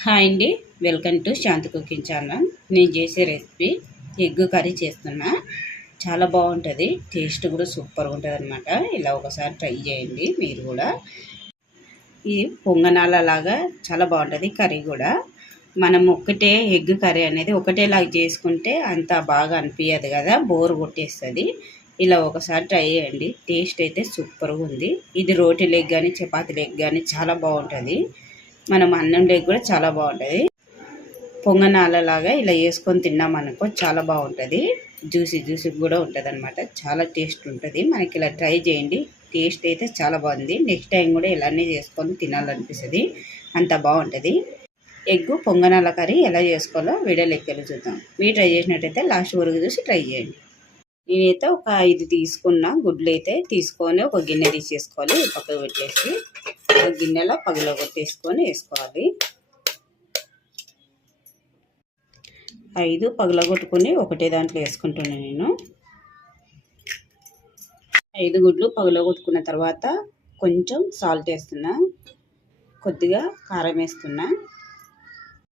Hi అండి. Welcome to Shanti cooking channel. నేను చేసే రెసిపీ ఎగ్ కర్రీ చేస్తున్నా. చాలా బాగుంటుంది. టేస్ట్ కూడా సూపర్గా ఉంటుంది అనమాట ఇలా ఒకసారి ట్రై చేయండి మీరు కూడా. ఇది పొంగనాలలాగా చాలా బాగుంటుంది కర్రీ కూడా. మనం ఒక్కటే ఎగ్ కర్రీ అనేది ఒకటేలాగా చేసుకుంటే అంత బాగా అనిపించదు కదా. బోర్ కొట్టేస్తుంది. ఇలా ఒకసారి ట్రై చేయండి. టేస్ట్ అయితే సూపర్గా ఉంది. ఇది రోటీ లెగ్ కానీ చపాతీ లెగ్ కానీ చాలా బాగుంటుంది. మనం అన్నం లేక కూడా చాలా బాగుంటుంది. పొంగనాలలాగా ఇలా వేసుకొని తిన్నామనుకో చాలా బాగుంటుంది. జ్యూసీ జ్యూసీ కూడా ఉంటుంది అనమాట చాలా టేస్ట్ ఉంటుంది. మనకి ఇలా ట్రై చేయండి. టేస్ట్ అయితే చాలా బాగుంది. నెక్స్ట్ టైం కూడా ఇలానే చేసుకొని తినాలనిపిస్తుంది. అంత బాగుంటుంది. ఎగ్ పొంగనాల కర్రీ ఎలా చేసుకోవాలో వీడియో లెక్కలు చూద్దాం. మీరు ట్రై చేసినట్టయితే లాస్ట్ వరకు చూసి ట్రై చేయండి. నేనైతే ఒక ఐదు తీసుకున్న. గుడ్లు అయితే తీసుకొని ఒక గిన్నె తీసేసుకోవాలి. పక్కకు పెట్టేసి గిన్నెలో పగిలో కొట్టేసుకొని వేసుకోవాలి. ఐదు పగలగొట్టుకుని ఒకటే దాంట్లో వేసుకుంటున్నాను నేను. ఐదు గుడ్లు పగలగొట్టుకున్న తర్వాత కొంచెం సాల్ట్ వేస్తున్నా. కొద్దిగా కారం వేస్తున్నా.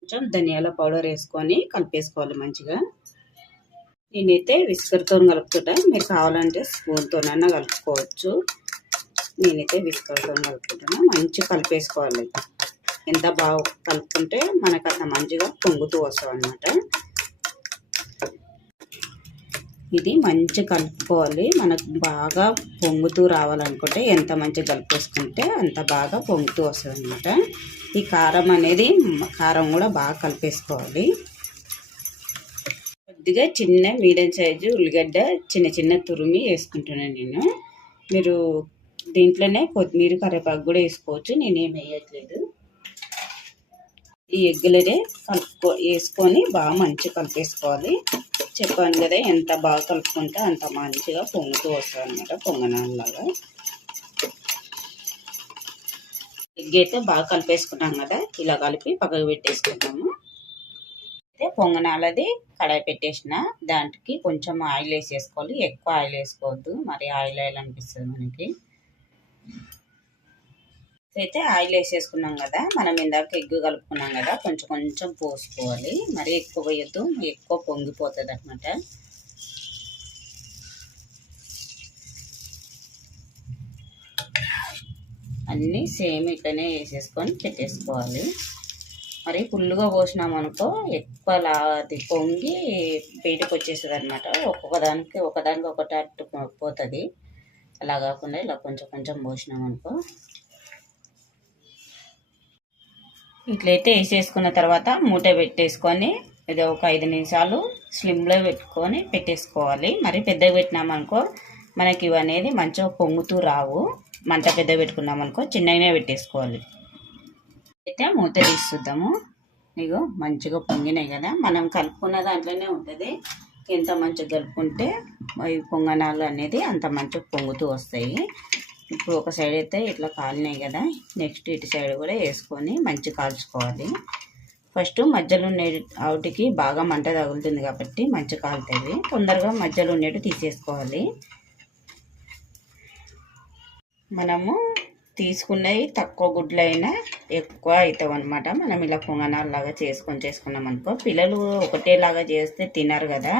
కొంచెం ధనియాల పౌడర్ వేసుకొని కలిపేసుకోవాలి మంచిగా. నేనైతే విస్కర్తో కలుపుతుంటా. మీరు కావాలంటే స్పూన్తోనైనా కలుపుకోవచ్చు. నేనైతే విస్కర్తో కలుపుకుంటున్నా మంచిగా కలిపేసుకోవాలి. ఎంత బాగా కలుపుకుంటే మనకు అంత మంచిగా పొంగుతూ వస్తాం అనమాట ఇది మంచిగా కలుపుకోవాలి. మనకు బాగా పొంగుతూ రావాలనుకుంటే ఎంత మంచిగా కలిపేసుకుంటే అంత బాగా పొంగుతూ వస్తుంది అనమాట ఈ కారం అనేది కారం కూడా బాగా కలిపేసుకోవాలి. కొద్దిగా చిన్న మీడియం సైజు ఉల్లిగడ్డ చిన్న చిన్న తురిమి వేసుకుంటున్నాను నేను. మీరు దీంట్లోనే కొత్తిమీర కరివేపాకు కూడా వేసుకోవచ్చు. నేనేం వేయట్లేదు. ఈ ఎగ్గులనే కలుపుకో వేసుకొని బాగా మంచిగా కలిపేసుకోవాలి. చెప్పాను కదా ఎంత బాగా కలుపుకుంటే అంత మంచిగా పొంగుతూ వస్తుంది అనమాట పొంగనాలాగా ఎగ్ అయితే బాగా కలిపేసుకున్నాం కదా ఇలా కలిపి పక్కకు పెట్టేసుకుంటాము అయితే పొంగనాలది కడాయి పెట్టేసిన దానికి కొంచెం ఆయిల్ వేసేసుకోవాలి. ఎక్కువ ఆయిల్ వేసుకోవద్దు. మరి ఆయిల్ ఆయిల్ అనిపిస్తుంది మనకి. అయితే ఆయిల్ వేసేసుకున్నాం కదా మనం ఇందాక ఎగ్గు కలుపుకున్నాం కదా కొంచెం కొంచెం పోసుకోవాలి. మరి ఎక్కువ వేయద్దు ఎక్కువ పొంగిపోతుంది అనమాట అన్నీ సేమ్ ఇట్లనే వేసేసుకొని పెట్టేసుకోవాలి. మరి ఫుల్గా పోసినామనుకో ఎక్కువ లా అది పొంగి బయటకు వచ్చేస్తుంది అనమాట ఒక్కొక్క దానికి ఒకదానికి ఒకటి అట్టు పోతుంది. అలా కాకుండా ఇలా కొంచెం కొంచెం పోసినామనుకో ఇట్లయితే వేసేసుకున్న తర్వాత మూట పెట్టేసుకొని ఇది ఒక ఐదు నిమిషాలు స్లిమ్లో పెట్టుకొని పెట్టేసుకోవాలి. మరి పెద్దగా పెట్టినామనుకో మనకి ఇవి అనేది మంచిగా పొంగుతూ రావు. మంట పెద్ద పెట్టుకున్నామనుకో చిన్నగానే పెట్టేసుకోవాలి. అయితే మూత తీస్తుద్దాము ఇగో మంచిగా పొంగినాయి కదా. మనం కలుపుకున్న దాంట్లోనే ఉంటుంది. ఎంత మంచిగా కలుపుకుంటే ఈ పొంగనాలు అనేది అంత మంచిగా పొంగుతూ వస్తాయి. ఇప్పుడు ఒక సైడ్ అయితే ఇట్లా కాలినాయి కదా. నెక్స్ట్ ఇటు సైడ్ కూడా వేసుకొని మంచి కాల్చుకోవాలి. ఫస్ట్ మధ్యలో ఉండే ఆవిటికి బాగా మంట తగులుతుంది కాబట్టి మంచి కాలుతుంది తొందరగా మధ్యలో ఉండేటి తీసేసుకోవాలి. మనము తీసుకున్నవి తక్కువ గుడ్లైనా ఎక్కువ అవుతాం అనమాట మనం ఇలా పొంగనాలలాగా చేసుకొని చేసుకున్నాం అనుకో. పిల్లలు ఒకటేలాగా చేస్తే తినరు కదా.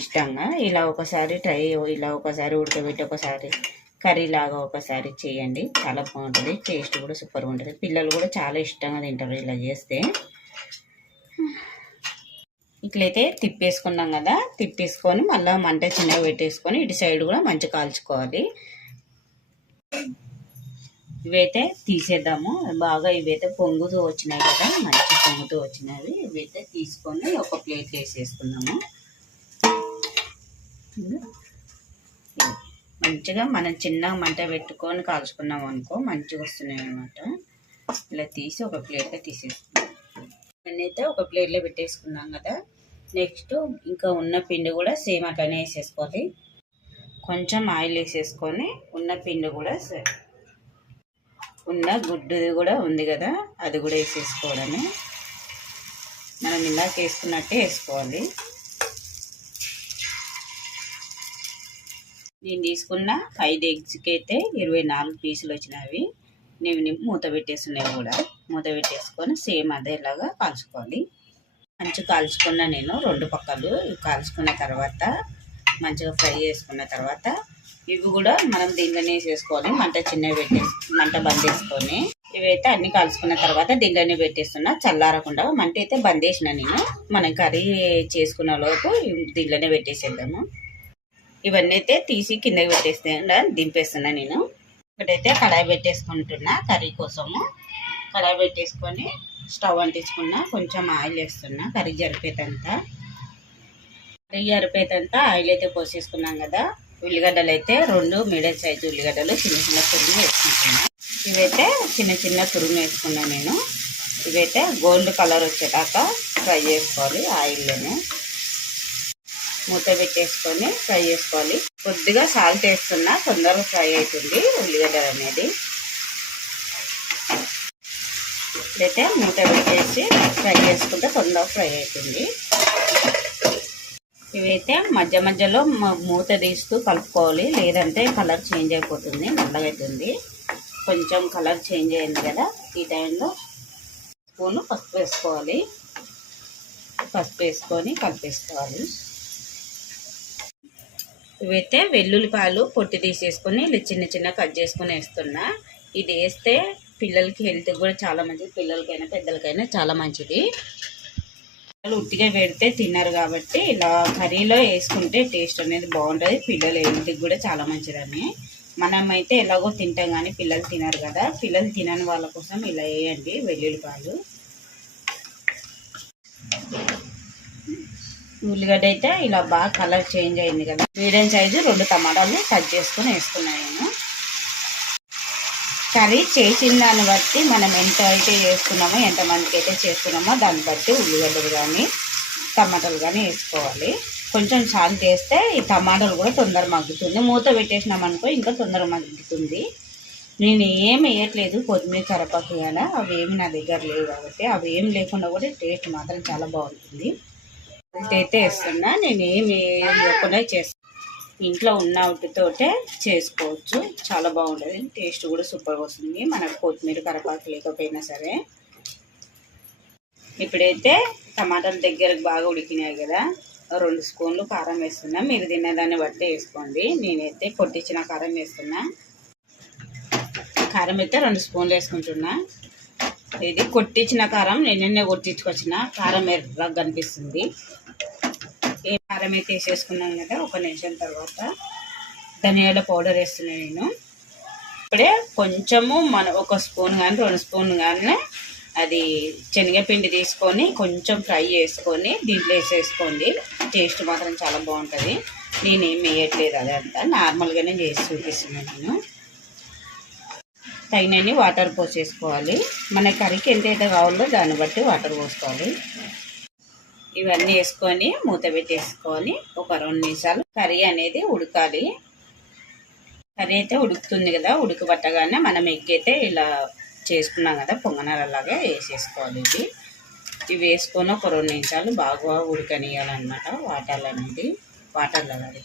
ఇష్టంగా. ఇలా ఒకసారి ట్రై ఇలా ఒకసారి ఉడకబెట్టి ఒకసారి కర్రీ లాగా ఒకసారి చేయండి. చాలా బాగుంటుంది. టేస్ట్ కూడా సూపర్గా ఉంటుంది. పిల్లలు కూడా చాలా ఇష్టంగా తింటారు ఇలా చేస్తే. ఇట్లయితే తిప్పేసుకున్నాం కదా. తిప్పేసుకొని మళ్ళీ మంట చిన్నగా పెట్టేసుకొని ఇటు సైడ్ కూడా మంచిగా కాల్చుకోవాలి. ఇవైతే తీసేద్దాము. బాగా ఇవైతే పొంగుతూ వచ్చినాయి కదా. మంచి పొంగుతూ వచ్చినవి. ఇవైతే తీసుకొని ఒక ప్లేట్ వేసేసుకున్నాము మంచిగా మనం చిన్నగా మంట పెట్టుకొని కాల్చుకున్నాం అనుకో మంచిగా వస్తున్నాయి అనమాట ఇలా తీసి ఒక ప్లేట్లో తీసేసుకున్నాం. అయితే ఒక ప్లేట్లో పెట్టేసుకున్నాం కదా. నెక్స్ట్ ఇంకా ఉన్న పిండి కూడా సేమ్ అట్లనే వేసేసుకోవాలి. కొంచెం ఆయిల్ వేసేసుకొని ఉన్న పిండి కూడా ఉన్న గుడ్డుది కూడా ఉంది కదా అది కూడా వేసేసుకోవడమే. మనం ఇందాక వేసుకున్నట్టే వేసుకోవాలి. నేను తీసుకున్న ఐదు ఎగ్స్కి అయితే ఇరవై నాలుగు పీసులు వచ్చినవి. నేను మూత పెట్టేస్తున్నాయి కూడా. మూత పెట్టేసుకొని సేమ్ అదేలాగా కాల్చుకోవాలి. మంచిగా కాల్చుకున్న నేను రెండు పక్కలు. ఇవి కాల్చుకున్న తర్వాత మంచిగా ఫ్రై చేసుకున్న తర్వాత ఇవి కూడా మనం దీంట్లోనే వేసేసుకోవాలి మంట చిన్నవి పెట్టేసి మంట బంద్ చేసుకొని. ఇవైతే అన్ని కాల్చుకున్న తర్వాత దీంట్లోనే పెట్టేస్తున్నా. చల్లారకుండా మంట అయితే బంద్ చేసిన నేను. మనం కర్రీ చేసుకున్న లోపు దీంట్లోనే పెట్టేసేద్దాము. ఇవన్నీ అయితే తీసి కిందకి పెట్టేస్తే దింపేస్తున్నా నేను. ఇప్పుడైతే కడాయి పెట్టేసుకుంటున్నా కర్రీ కోసము. కడాయి పెట్టేసుకొని స్టవ్ అంటించుకున్నా కొంచెం ఆయిల్ వేస్తున్నా కర్రీ జరిపేదంతా. కర్రీ జరిపేదంతా ఆయిల్ అయితే పోసేసుకున్నాం కదా. ఉల్లిగడ్డలు అయితే రెండు మీడియం సైజు ఉల్లిగడ్డలు చిన్న చిన్న తురుము వేసుకుంటున్నా. ఇవైతే చిన్న చిన్న తురుము వేసుకున్నాను నేను. ఇవైతే గోల్డ్ కలర్ వచ్చేదాకా ఫ్రై చేసుకోవాలి ఆయిల్లోనే. మూత పెట్టేసుకొని ఫ్రై చేసుకోవాలి. కొద్దిగా సాల్ట్ వేస్తున్నా తొందరగా ఫ్రై అవుతుంది ఉల్లిగడ్డలు అనేది. ఇప్పుడైతే మూత పెట్టేసి ఫ్రై చేసుకుంటే తొందరగా ఫ్రై అవుతుంది. ఇవైతే మధ్య మధ్యలో మూత తీస్తూ కలుపుకోవాలి. లేదంటే కలర్ చేంజ్ అయిపోతుంది నల్లగా అవుతుంది కొంచెం కలర్ చేంజ్ అయింది కదా ఈ టైంలో స్పూను పసుపు వేసుకోవాలి. పసుపు వేసుకొని కలిపేసుకోవాలి. ఇవైతే వెల్లుల్లిపాయలు పొట్టి తీసేసుకొని చిన్న చిన్న కట్ చేసుకొని వేస్తున్నా. ఇది వేస్తే పిల్లలకి హెల్త్ కూడా చాలా మంచిది. పిల్లలకైనా పెద్దలకైనా చాలా మంచిది. ఉట్టిగా పెడితే తిన్నారు కాబట్టి ఇలా కర్రీలో వేసుకుంటే టేస్ట్ అనేది బాగుంటుంది. పిల్లల హెల్త్కి కూడా చాలా మంచిదని. మనమైతే ఎలాగో తింటాం కానీ పిల్లలు తినరు కదా. పిల్లలు తినని వాళ్ళ కోసం ఇలా వేయండి వెల్లుల్లిపాయలు. ఉల్లిగడ్డ అయితే ఇలా బాగా కలర్ చేంజ్ అయింది కదా. మీడియం సైజు రెండు టమాటాలు కట్ చేసుకుని వేసుకున్నాను నేను. కర్రీ చేసిన దాన్ని బట్టి మనం ఎంత అయితే చేసుకున్నామో ఎంతమందికి అయితే చేసుకున్నామో దాన్ని బట్టి ఉల్లిగడ్డలు కానీ టమాటాలు కానీ వేసుకోవాలి. కొంచెం సాల్ట్ వేస్తే ఈ టమాటాలు కూడా తొందర మగ్గుతుంది. మూత పెట్టేసినాం అనుకో ఇంకా తొందర మగ్గుతుంది. నేను ఏం వేయట్లేదు కొత్తిమీర కరపాకు ఇవ్వాలా అవి ఏమి నా దగ్గర లేవు కాబట్టి అవి ఏం లేకుండా కూడా టేస్ట్ మాత్రం చాలా బాగుంటుంది. అయితే వేస్తున్నా. నేను ఏమి లేకుండా చేస్తాను ఇంట్లో ఉన్న ఉట్టితోటే చేసుకోవచ్చు. చాలా బాగుంటుంది టేస్ట్ కూడా సూపర్గా వస్తుంది. మనకు కొత్తిమీర కరపాకు లేకపోయినా సరే. ఇప్పుడైతే టమాటాలు దగ్గరకు బాగా ఉడికినాయి కదా. రెండు స్పూన్లు కారం వేస్తున్నా. మీరు తినేదాన్ని బట్టి వేసుకోండి. నేనైతే కొట్టించిన కారం వేస్తున్నా. కారం అయితే రెండు స్పూన్లు వేసుకుంటున్నా. ఇది కొట్టించిన కారం నిన్నే కొట్టించుకొచ్చిన. కారం ఎర్రగా కనిపిస్తుంది. ఏ కారం అయితే వేసేసుకున్నాను కదా ఒక నిమిషం తర్వాత. ధనియాల పౌడర్ వేస్తున్నాను నేను. ఇప్పుడే కొంచెము మన ఒక స్పూన్ కానీ రెండు స్పూన్ కానీ అది శనగపిండి తీసుకొని కొంచెం ఫ్రై చేసుకొని దీంట్లో వేసేసుకోండి. టేస్ట్ మాత్రం చాలా బాగుంటుంది. నేనేం వేయట్లేదు అదంతా. నార్మల్గానే చేసి చూపిస్తున్నాను నేను. తగినన్ని వాటర్ పోసేసుకోవాలి. మన కర్రీకి ఎంతైతే కావాలో దాన్ని బట్టి వాటర్ పోసుకోవాలి. ఇవన్నీ వేసుకొని మూత పెట్టేసుకొని ఒక రెండు నిమిషాలు కర్రీ అనేది ఉడకాలి. కర్రీ అయితే ఉడుకుతుంది కదా ఉడకబట్టగానే మనం ఎగ్ అయితే ఇలా చేసుకున్నాం కదా పొంగనాలలాగా వేసేసుకోవాలి ఇది. ఇవి వేసుకొని ఒక రెండు నిమిషాలు బాగా ఉడకనియాలన్నమాట వాటర్ అనేది వాటర్లో అది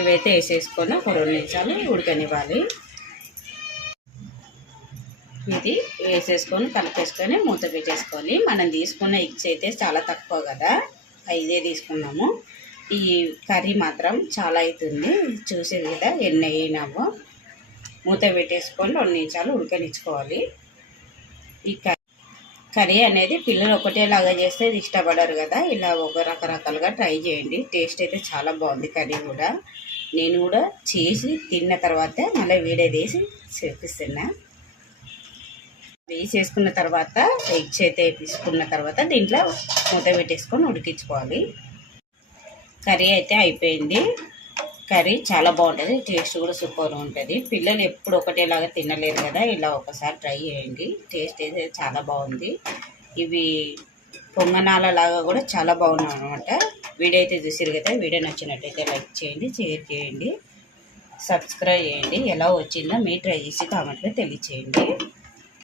ఇవైతే వేసేసుకొని ఒక రెండు నిమిషాలు ఉడకనివ్వాలి. ఇది వేసేసుకొని కలిపేసుకొని మూత పెట్టేసుకోవాలి. మనం తీసుకున్న ఎగ్స్ అయితే చాలా తక్కువ కదా. ఐదే తీసుకున్నాము. ఈ కర్రీ మాత్రం చాలా అవుతుంది. చూసేది కదా ఎన్ని అయినామో మూత పెట్టేసుకొని రెండు నిమిషాలు ఉడకనిచ్చుకోవాలి. ఈ కర్రీ అనేది పిల్లలు ఒకటేలాగా చేస్తే ఇష్టపడరు కదా. ఇలా ఒక రకరకాలుగా ట్రై చేయండి. టేస్ట్ అయితే చాలా బాగుంది కర్రీ కూడా. నేను కూడా చేసి తిన్న తర్వాత మళ్ళీ వీడియో తీసి చేపిస్తున్నాను వేసేసుకున్న తర్వాత ఎగ్స్ అయితే తీసుకున్న తర్వాత దీంట్లో మూత పెట్టేసుకొని ఉడికించుకోవాలి. కర్రీ అయితే అయిపోయింది. కర్రీ చాలా బాగుంటుంది టేస్ట్ కూడా సూపర్ ఉంటుంది. పిల్లలు ఎప్పుడు ఒకటేలాగా తినలేరు కదా ఇలా ఒకసారి ట్రై చేయండి. టేస్ట్ అయితే చాలా బాగుంది. ఇవి పొంగనాల లాగా కూడా చాలా బాగున్నాయి అనమాట వీడియో అయితే చూసారు కదా వీడియో నచ్చినట్టయితే లైక్ చేయండి షేర్ చేయండి. సబ్స్క్రైబ్ చేయండి. ఎలా వచ్చిందో మీరు ట్రై చేసి కామెంట్లో తెలియచేయండి.